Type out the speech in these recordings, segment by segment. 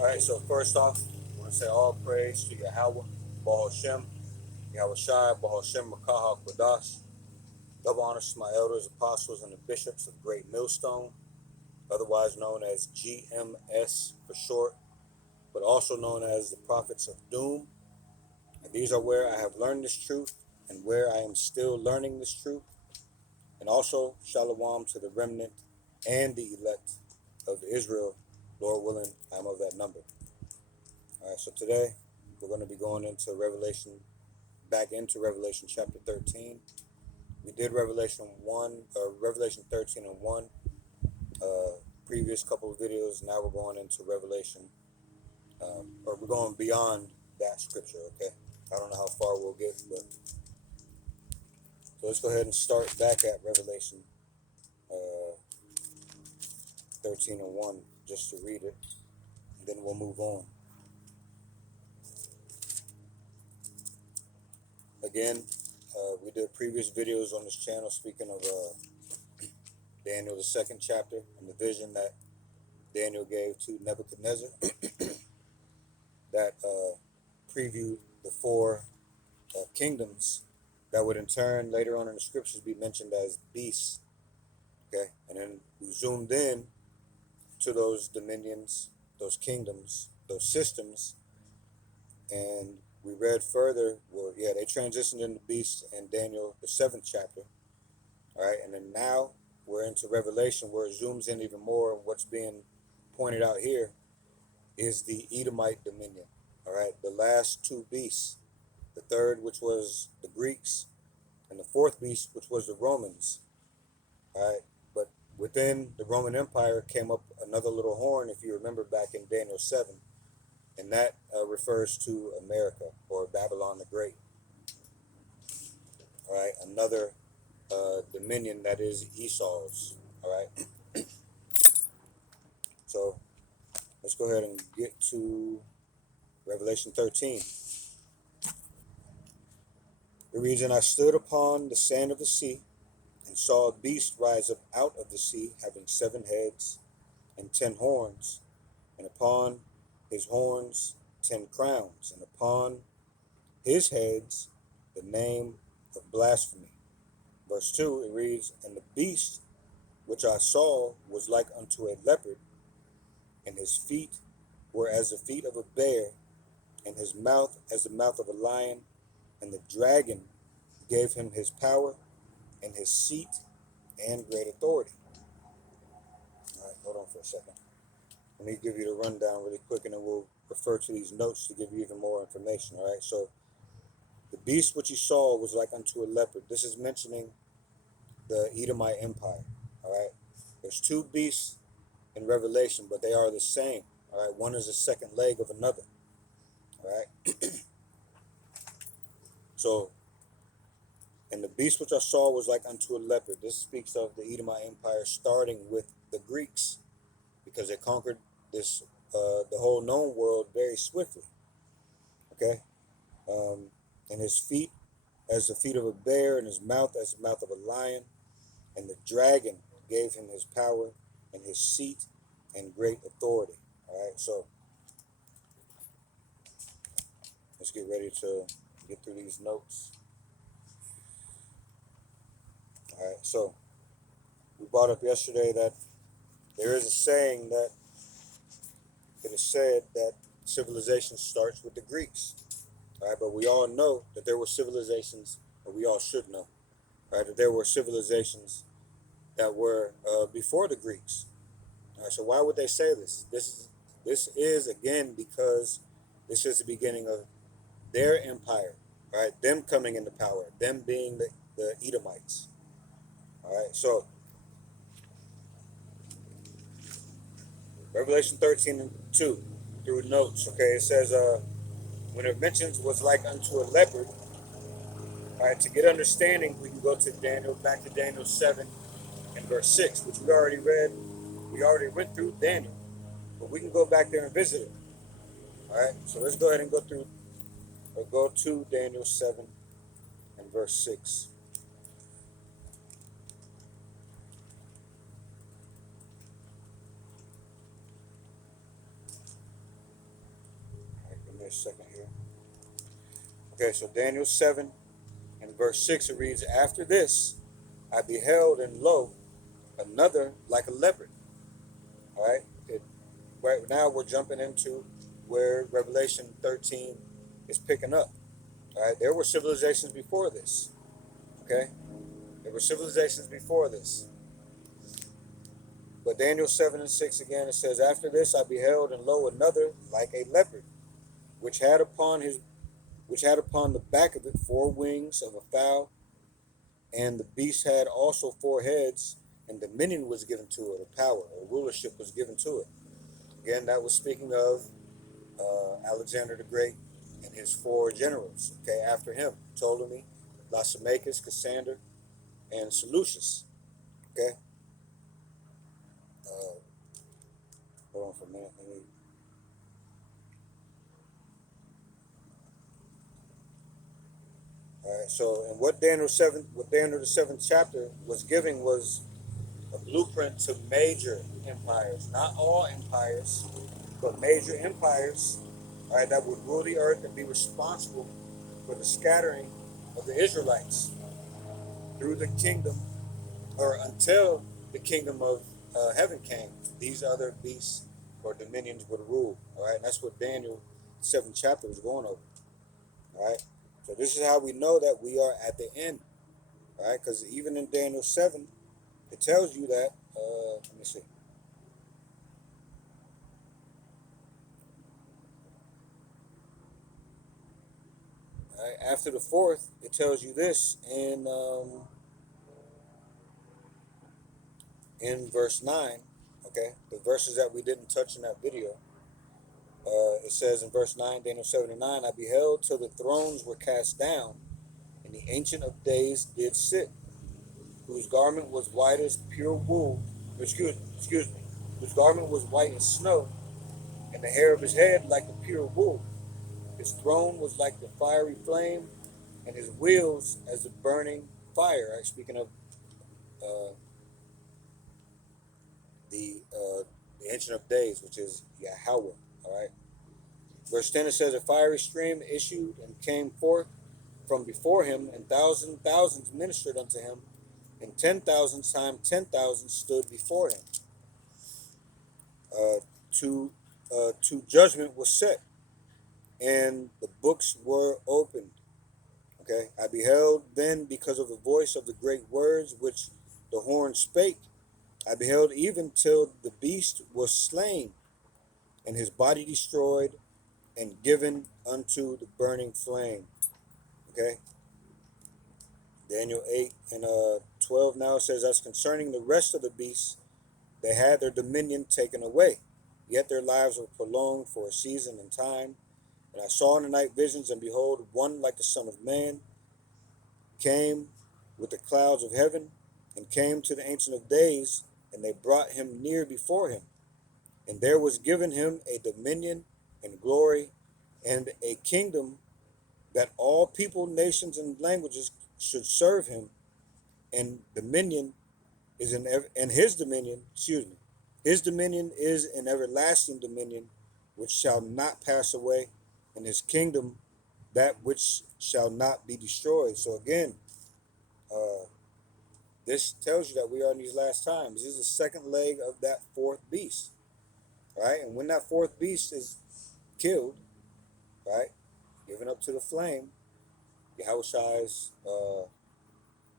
All right, so first off, I want to say all praise to Yahweh, Baal Shem, Yahweh Shai, Baal Shem, Makaha, Quadash. Double honors to my elders, apostles, and the bishops of Great Millstone, otherwise known as GMS for short, but also known as the Prophets of Doom. And these are where I have learned this truth and where I am still learning this truth. And also, Shalom to the remnant and the elect of Israel. Lord willing, I'm of that number. All right, so today we're going to be going into back into Revelation chapter 13. We did Revelation 13 and 1, previous couple of videos. Now we're going into Revelation, or we're going beyond that scripture, okay? I don't know how far we'll get, but so let's go ahead and start back at Revelation 13 and 1, just to read it, and then we'll move on. Again, we did previous videos on this channel speaking of Daniel, the second chapter, and the vision that Daniel gave to Nebuchadnezzar that previewed the four kingdoms that would in turn later on in the scriptures be mentioned as beasts. Okay, and then we zoomed in to those dominions, those kingdoms, those systems, and we read further. Well, yeah, they transitioned into beasts in Daniel, the seventh chapter. All right, and then now we're into Revelation where it zooms in even more. And what's being pointed out here is the Edomite dominion. All right, the last two beasts, the third, which was the Greeks, and the fourth beast, which was the Romans. All right, but within the Roman Empire came up another little horn, if you remember back in Daniel 7, and that refers to America or Babylon the Great. All right, another dominion that is Esau's. All right, so let's go ahead and get to Revelation 13. It reads, "And I stood upon the sand of the sea, and saw a beast rise up out of the sea, having 7 heads and 10 horns, and upon his horns 10 crowns, and upon his heads the name of blasphemy." Verse 2, it reads, "And the beast which I saw was like unto a leopard, and his feet were as the feet of a bear, and his mouth as the mouth of a lion. And the dragon gave him his power and his seat and great authority." All right, hold on for a second. Let me give you the rundown really quick, and then we'll refer to these notes to give you even more information. All right, so the beast which he saw was like unto a leopard. This is mentioning the Edomite Empire. All right, there's 2 beasts in Revelation, but they are the same. All right, one is a second leg of another. All right, so, "And the beast which I saw was like unto a leopard." This speaks of the Edomite Empire starting with the Greeks, because they conquered this the whole known world very swiftly. Okay, and his feet as the feet of a bear, and his mouth as the mouth of a lion. And the dragon gave him his power and his seat and great authority. All right, so let's get ready to get through these notes. All right, so we brought up yesterday that there is a saying that it is said that civilization starts with the Greeks. All right, but we all know that there were civilizations, or we all should know, right, that there were civilizations that were before the Greeks. All right, so why would they say this? This is again because this is the beginning of their empire, right? Them coming into power, them being the Edomites. All right, so Revelation 13 and 2 through notes. Okay, it says when it mentions was like unto a leopard. All right, to get understanding, we can go to back to Daniel 7 and verse 6, which we already read. We already went through Daniel, but we can go back there and visit it. All right, so let's go ahead and go to Daniel 7 and verse 6. a second here. Okay, so Daniel 7 and verse 6, it reads, After this I beheld, and lo, another like a leopard. All right, right now we're jumping into where Revelation 13 is picking up. All right, there were civilizations before this. Okay, there were civilizations before this. But Daniel 7 and 6 again, it says, After this I beheld, and lo, another like a leopard, which had upon the back of it 4 wings of a fowl, and the beast had also 4 heads, and dominion was given to it, or power, or rulership was given to it. Again, that was speaking of Alexander the Great and his 4 generals. Okay, after him, Ptolemy, Lysimachus, Cassander, and Seleucus. Okay, uh, hold on for a minute. All right. So, and what Daniel the 7th chapter was giving was a blueprint to major empires, not all empires, but major empires, all right, that would rule the earth and be responsible for the scattering of the Israelites through the kingdom, or until the kingdom of heaven came. These other beasts or dominions would rule. All right, and that's what Daniel 7th chapter was going over. All right, so this is how we know that we are at the end. All right, because even in Daniel 7, it tells you that. Let me see. All right, after the 4th, it tells you this in verse 9. Okay, the verses that we didn't touch in that video. It says in verse 9, Daniel 7 and 9, I beheld till the thrones were cast down, and the Ancient of Days did sit, whose garment was white as pure wool, excuse me, whose garment was white as snow, and the hair of his head like the pure wool. His throne was like the fiery flame, and his wheels as the burning fire. Right? Speaking of uh, the Ancient of Days, which is Yahweh. All right. Verse 10, it says, A fiery stream issued and came forth from before him, and thousands ministered unto him, and 10,000 times 10,000 stood before him. Uh, to judgment was set, and the books were opened. Okay, I beheld then because of the voice of the great words which the horn spake. I beheld even till the beast was slain, and his body destroyed, and given unto the burning flame. Okay, Daniel 8 and 12 now says, As concerning the rest of the beasts, they had their dominion taken away, yet their lives were prolonged for a season and time. And I saw in the night visions, and behold, one like the Son of Man came with the clouds of heaven, and came to the Ancient of Days, and they brought him near before him. And there was given him a dominion and glory and a kingdom, that all people, nations, and languages should serve him. And dominion is and his dominion, his dominion is an everlasting dominion which shall not pass away, and his kingdom that which shall not be destroyed. So again, uh, this tells you that we are in these last times. This is the second leg of that 4th beast, right? And when that 4th beast is killed, right, given up to the flame, Yahushua's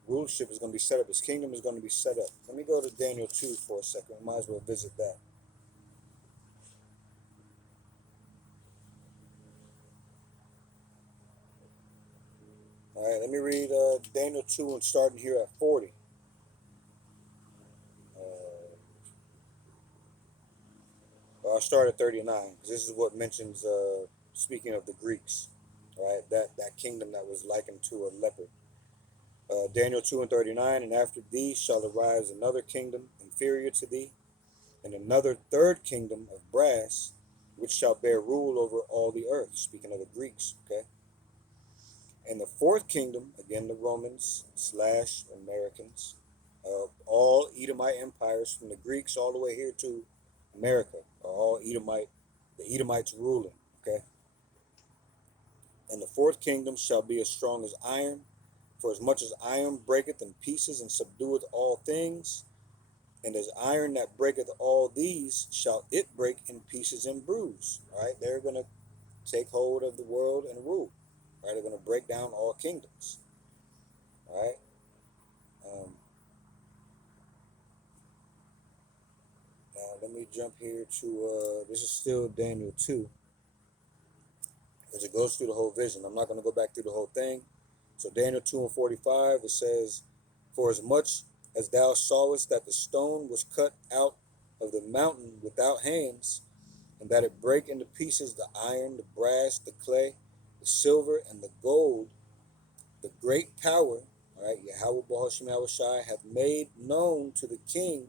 rulership is going to be set up. His kingdom is going to be set up. Let me go to Daniel 2 for a second. We might as well visit that. All right, let me read Daniel 2 and starting here at 40. I'll start at 39. This is what mentions, speaking of the Greeks, right? That kingdom that was likened to a leopard. Daniel 2 and 39, and after thee shall arise another kingdom inferior to thee, and another third kingdom of brass, which shall bear rule over all the earth. Speaking of the Greeks, okay? And the 4th kingdom, again the Romans / Americans, all Edomite empires from the Greeks all the way here to America, are all the Edomites ruling, okay? And the fourth kingdom shall be as strong as iron, for as much as iron breaketh in pieces and subdueth all things, and as iron that breaketh all these, shall it break in pieces and bruise. All right, they're going to take hold of the world and rule. All right, they're going to break down all kingdoms. All right. Now let me jump here to this is still Daniel 2, as it goes through the whole vision. I'm not going to go back through the whole thing. So Daniel 2 and 45, it says, for as much as thou sawest that the stone was cut out of the mountain without hands, and that it brake into pieces the iron, the brass, the clay, the silver, and the gold, the great power, all right, Yahweh Bahashim Yahushai hath made known to the king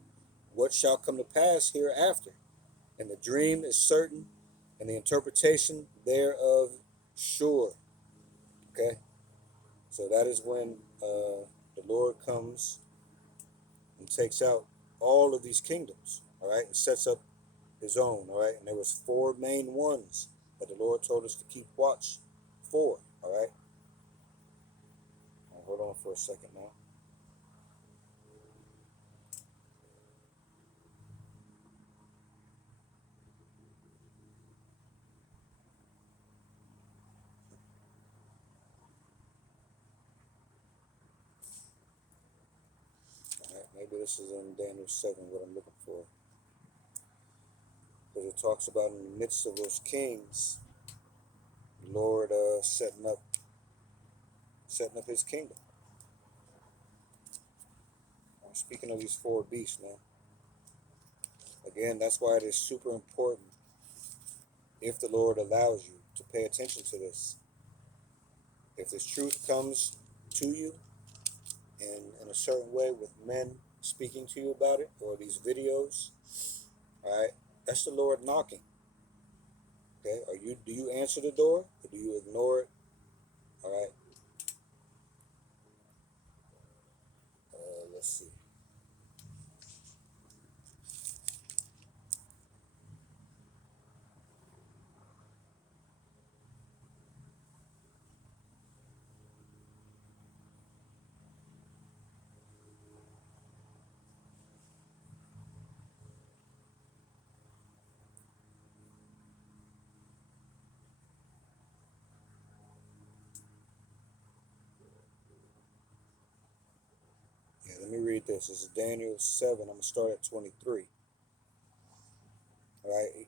what shall come to pass hereafter. And the dream is certain, and the interpretation thereof sure. Okay? So that is when the Lord comes and takes out all of these kingdoms, all right, and sets up his own, all right? And there was four main ones that the Lord told us to keep watch for, all right? Now, hold on for a second now. All right, maybe this is in Daniel 7, what I'm looking for. Because it talks about in the midst of those kings, the Lord setting up his kingdom. I'm speaking of these four beasts, man. Again, that's why it is super important, if the Lord allows you, to pay attention to this. If this truth comes to you in a certain way with men speaking to you about it, or these videos, all right, that's the Lord knocking. Okay, do you answer the door, or do you ignore it? All right. Let's see. Yeah, let me read this. This is Daniel 7. I'm going to start at 23. All right.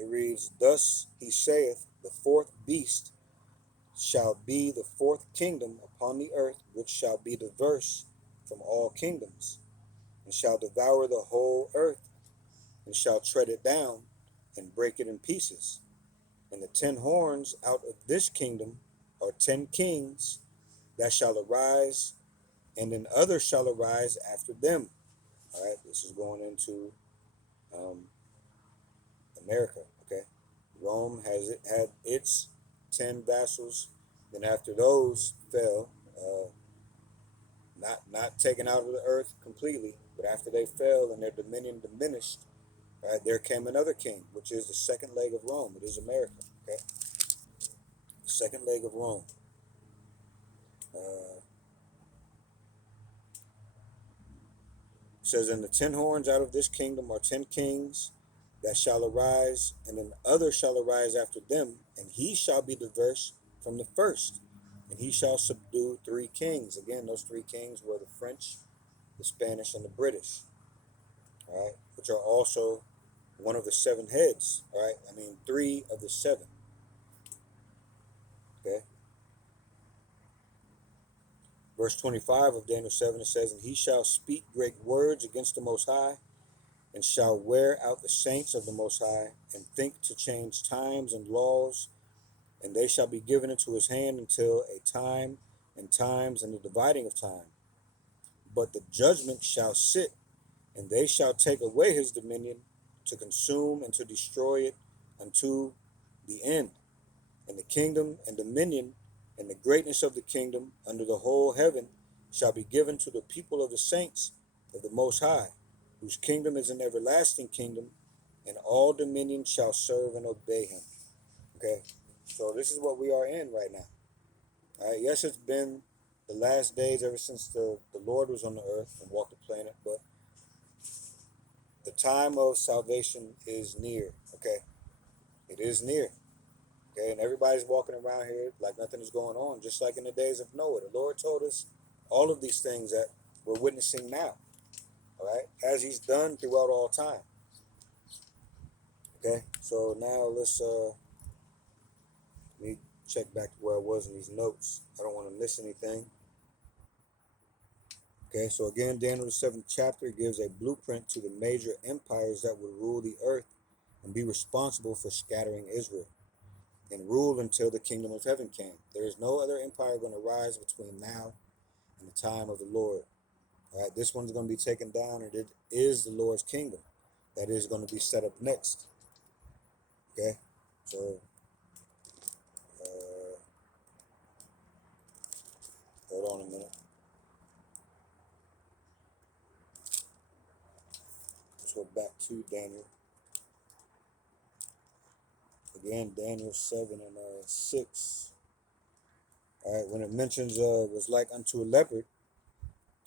It reads, thus he saith, the fourth beast shall be the fourth kingdom upon the earth, which shall be diverse from all kingdoms, and shall devour the whole earth, and shall tread it down, and break it in pieces. And the 10 horns out of this kingdom are 10 kings that shall arise, and then others shall arise after them. All right, this is going into America. Okay, Rome had its 10 vassals. Then after those fell, not taken out of the earth completely, but after they fell and their dominion diminished, right, there came another king, which is the second leg of Rome. It is America. Okay, the second leg of Rome. It says, and the 10 horns out of this kingdom are 10 kings that shall arise, and then others shall arise after them, and he shall be diverse from the first, and he shall subdue 3 kings. Again, those 3 kings were the French, the Spanish, and the British, all right, which are also one of the 7 heads, all right? I mean, 3 of the 7, okay? Verse 25 of Daniel 7, it says, and he shall speak great words against the Most High, and shall wear out the saints of the Most High, and think to change times and laws, and they shall be given into his hand until a time and times and the dividing of time. But the judgment shall sit, and they shall take away his dominion, to consume and to destroy it unto the end. And the kingdom and dominion and the greatness of the kingdom under the whole heaven shall be given to the people of the saints of the Most High, whose kingdom is an everlasting kingdom, and all dominion shall serve and obey him. Okay, So this is what we are in right now. All right. Yes, it's been the last days ever since the Lord was on the earth and walked the planet, but the time of salvation is near. Okay. It is near. Okay. And everybody's walking around here like nothing is going on, just like in the days of Noah. The Lord told us all of these things that we're witnessing now. All right. As he's done throughout all time. Okay. So now let me check back to where I was in these notes. I don't want to miss anything. Okay, so again, Daniel the 7th chapter gives a blueprint to the major empires that would rule the earth and be responsible for scattering Israel and rule until the kingdom of heaven came. There is no other empire going to rise between now and the time of the Lord. All right, this one's going to be taken down, and it is the Lord's kingdom that is going to be set up next. Okay, so hold on a minute. Let's go back to Daniel. Again, Daniel 7 and 6. All right, when it mentions was like unto a leopard,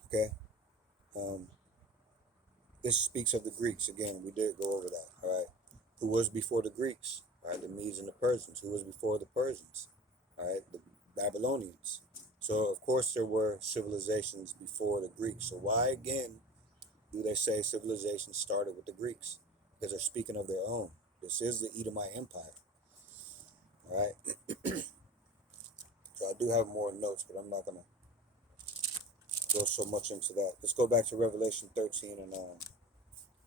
okay, um, this speaks of the Greeks. Again, we did go over that. All right, who was before the Greeks? All right, the Medes and the Persians. Who was before the Persians? All right, the Babylonians. So of course there were civilizations before the Greeks. So why again do they say civilization started with the Greeks? Because they're speaking of their own. This is the Edomite Empire. All right. So I do have more notes, but I'm not gonna go so much into that. Let's go back to Revelation 13 and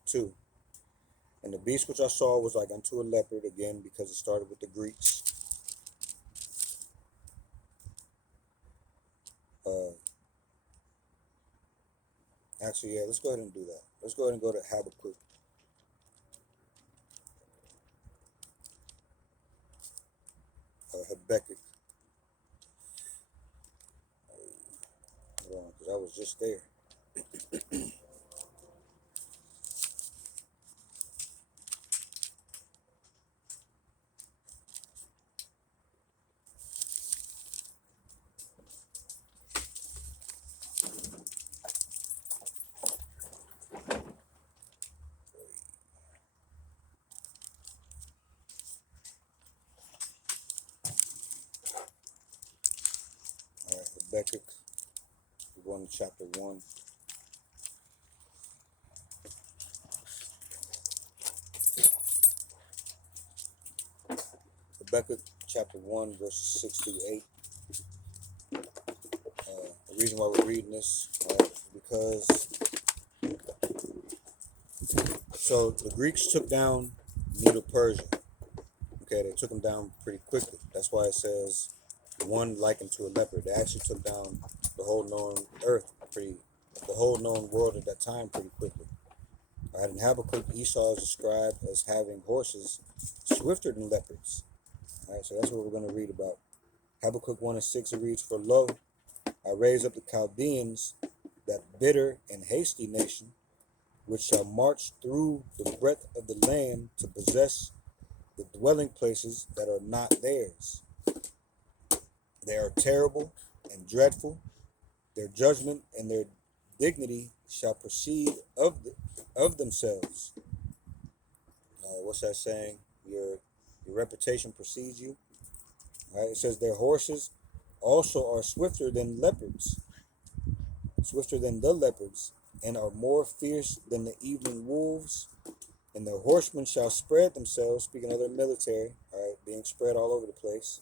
2. And the beast which I saw was like unto a leopard, again, because it started with the Greeks. Actually, yeah, let's go ahead and do that. Let's go ahead and go to Habakkuk. Habakkuk. Hold on, because I was just there. All right, Habakkuk. We're going to chapter 1. Habakkuk chapter 1, verses 6 through 8. The reason why we're reading this, because so the Greeks took down Medo-Persia. Okay, they took them down pretty quickly. That's why it says one likened to a leopard. They actually took down the whole known earth the whole known world at that time pretty quickly. All right, in Habakkuk, Esau is described as having horses swifter than leopards. All right, so that's what we're going to read about. Habakkuk 1 and 6, it reads, For lo, I raise up the Chaldeans, that bitter and hasty nation, which shall march through the breadth of the land to possess the dwelling places that are not theirs. They are terrible and dreadful. Their judgment and their dignity shall proceed of themselves. What's that saying? Your reputation precedes you. All right, it says their horses also are swifter than leopards, swifter than the leopards, and are more fierce than the evening wolves. And their horsemen shall spread themselves, speaking of their military, all right, being spread all over the place.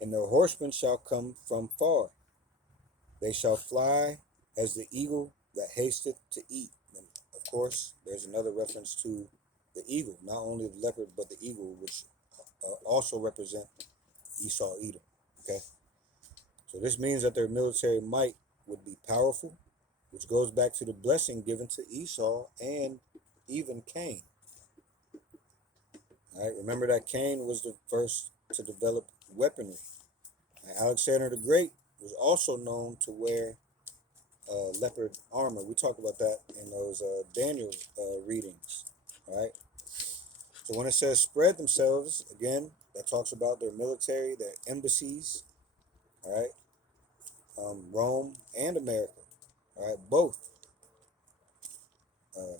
And their horsemen shall come from far. They shall fly as the eagle that hasteth to eat. And of course, there's another reference to the eagle, not only the leopard, but the eagle, which also represent Esau, Edom. Okay, so this means that their military might would be powerful, which goes back to the blessing given to Esau and even Cain. All right, remember that Cain was the first to develop weaponry. Alexander the Great was also known to wear leopard armor. We talked about that in those Daniel readings. All right. So when it says spread themselves, again, that talks about their military, their embassies, all right, Rome and America, all right, both. Uh,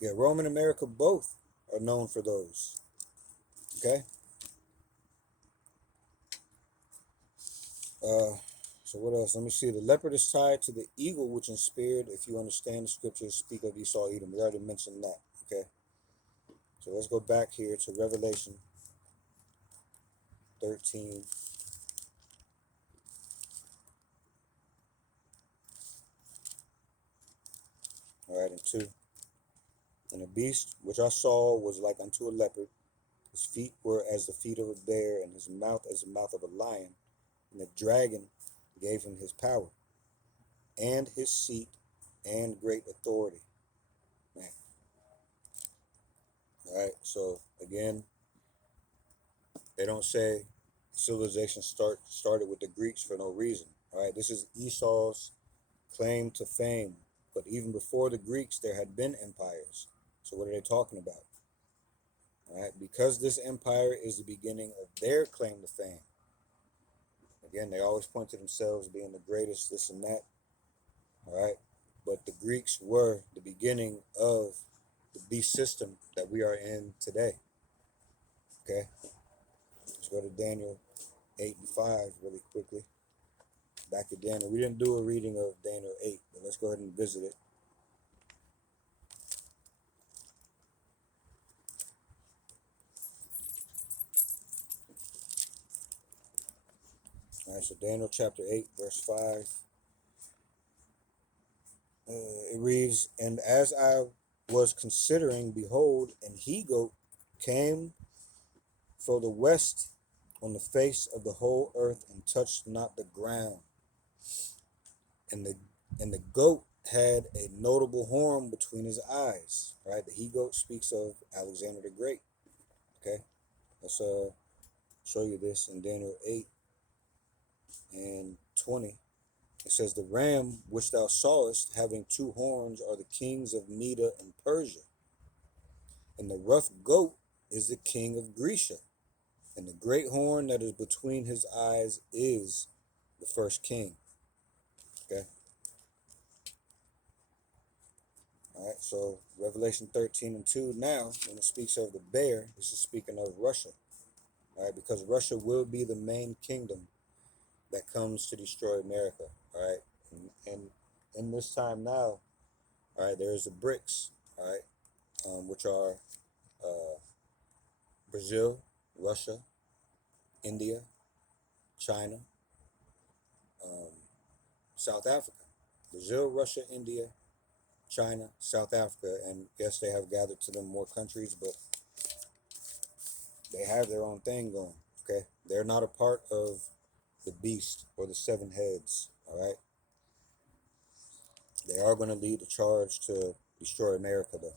yeah, Rome and America both are known for those. Okay. Uh, so what else? Let me see. The leopard is tied to the eagle, which in spirit, if you understand the scriptures, speak of Esau, Edom. We already mentioned that. Okay. So let's go back here to Revelation 13. All right, and 2. And the beast which I saw was like unto a leopard. His feet were as the feet of a bear, and his mouth as the mouth of a lion. And the dragon gave him his power, and his seat, and great authority. Man. All right, so again, they don't say civilization started with the Greeks for no reason. All right, this is Esau's claim to fame. But even before the Greeks, there had been empires. So what are they talking about? All right, because this empire is the beginning of their claim to fame. Again, they always point to themselves being the greatest, this and that. All right, but the Greeks were the beginning of the beast system that we are in today. Okay, let's go to Daniel 8 and 5 really quickly. Back to Daniel. We didn't do a reading of Daniel 8, but let's go ahead and visit it. All right, so Daniel chapter 8, verse 5. It reads, and as I was considering, behold, an he-goat came from the west on the face of the whole earth and touched not the ground. And the goat had a notable horn between his eyes. Right? The he-goat speaks of Alexander the Great. Okay? Let's show you this in Daniel 8 and 20. It says, the ram which thou sawest having 2 horns are the kings of Media and Persia. And the rough goat is the king of Grecia. And the great horn that is between his eyes is the first king. Okay. All right. So Revelation 13 and 2 now, when it speaks of the bear, this is speaking of Russia. All right. Because Russia will be the main kingdom that comes to destroy America. All right. And in this time now, all right, there's the BRICS. All right. Which are Brazil, Russia, India, China, um, South Africa. Brazil, Russia, India, China, South Africa, and yes, they have gathered to them more countries, but they have their own thing going. Okay, they're not a part of the beast or the 7 heads. All right, they are going to lead the charge to destroy America, though.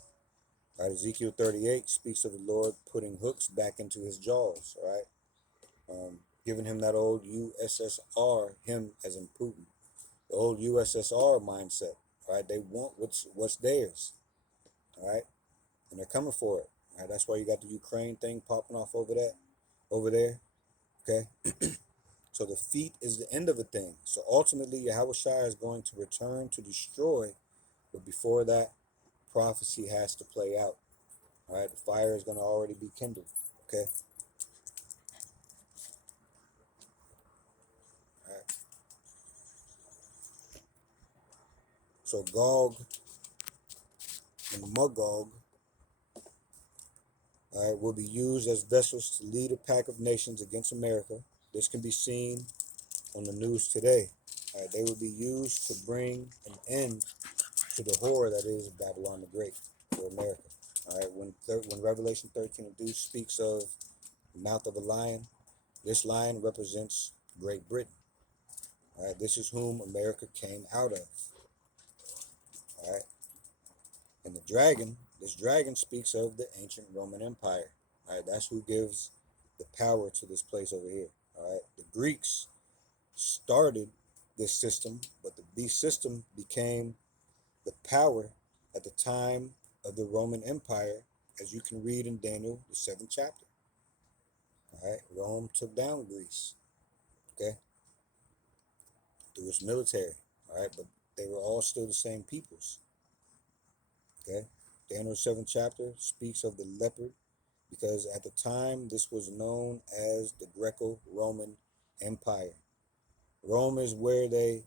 All right, Ezekiel 38 speaks of the Lord putting hooks back into his jaws. All right, giving him that old USSR, him as in Putin, the old USSR mindset. All right, they want what's theirs. All right, and they're coming for it. All right, that's why you got the Ukraine thing popping off over there. Okay, so the feet is the end of a thing. So ultimately, Yahushua is going to return to destroy, but before that, prophecy has to play out. All right, the fire is going to already be kindled. Okay. All right. So Gog and Magog, all right, will be used as vessels to lead a pack of nations against America. This can be seen on the news today. All right, they will be used to bring an end to the horror that is Babylon the Great for America. All right, when Revelation 13 and 2 speaks of the mouth of a lion, this lion represents Great Britain. All right, this is whom America came out of. All right, and this dragon speaks of the ancient Roman Empire. All right, that's who gives the power to this place over here. All right, the Greeks started this system, but the beast system became the power at the time of the Roman Empire as you can read in Daniel, the 7th chapter. All right, Rome took down Greece, okay, through its military. All right, but they were all still the same peoples. Okay, Daniel 7th chapter speaks of the leopard because at the time this was known as the Greco-Roman Empire. Rome is where they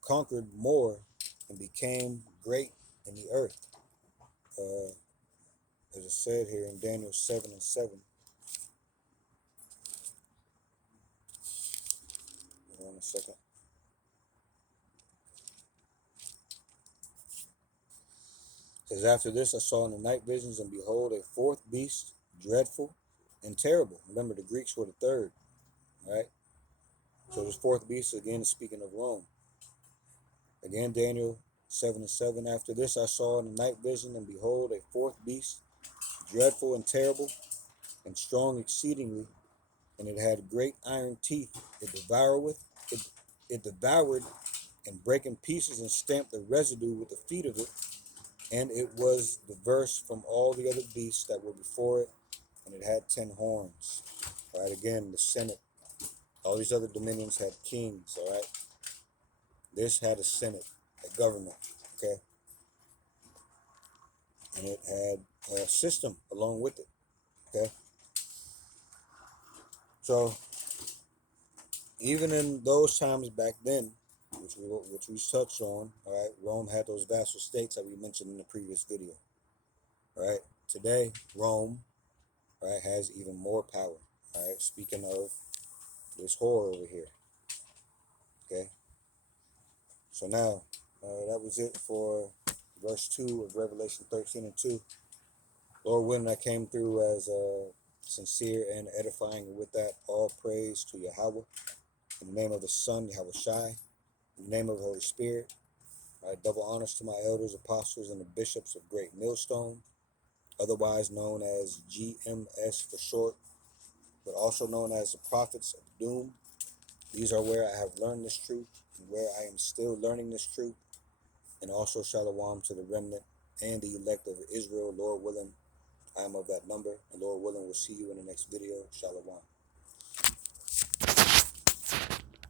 conquered more and became great in the earth. As it said here in Daniel 7:7. Hold on a second. It says, after this I saw in the night visions, and behold, a fourth beast, dreadful and terrible. Remember, the Greeks were the third, right? So this fourth beast, again, is speaking of Rome. Again, Daniel 7:7. After this I saw in the night vision, and behold, a fourth beast, dreadful and terrible, and strong exceedingly, and it had great iron teeth. It devoured and brake in pieces and stamped the residue with the feet of it, and it was diverse from all the other beasts that were before it, and it had 10 horns. All right, again, the Senate. All these other dominions had kings, all right? This had a Senate, a government, okay? And it had a system along with it, okay? So, even in those times back then, which we touched on, all right, Rome had those vassal states that we mentioned in the previous video, all right? Today, Rome, right, has even more power, all right? Speaking of this whore over here, okay? So now, that was it for verse 2 of Revelation 13:2. Lord willing, I came through as sincere and edifying. And with that, all praise to Yahweh. In the name of the Son, Yahweh Shai. In the name of the Holy Spirit. Double honors to my elders, apostles, and the bishops of Great Millstone, otherwise known as GMS for short, but also known as the prophets of doom. These are where I have learned this truth and where I am still learning this truth. And also shalom to the remnant and the elect of Israel. Lord willing, I am of that number. And Lord willing, we'll see you in the next video. Shalom.